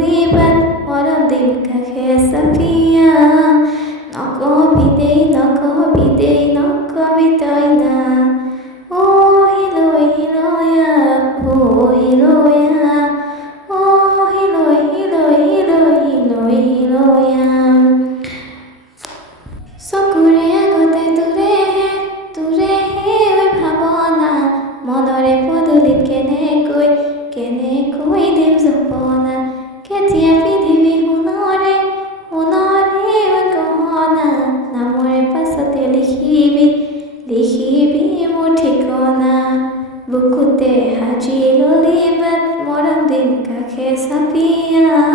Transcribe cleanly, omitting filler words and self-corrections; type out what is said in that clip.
লিবাত মৰম দিন কাষে চাপিয়া নকবি তই না অ হিলয়া অ হিলয়া অ হিলয়া চকুৰে আগতে তোৰেহে ভাৱনা মনৰে পদূলিত কেনেকৈ দিম জপনা কেতিয়া পিন্ধিবি সোণৰে গহনা নামৰে পাছতে লিখিবি মোৰ ঠিকনা বুকুতে সাজি ললি বাট মৰম দিন কাষে চাপিয়া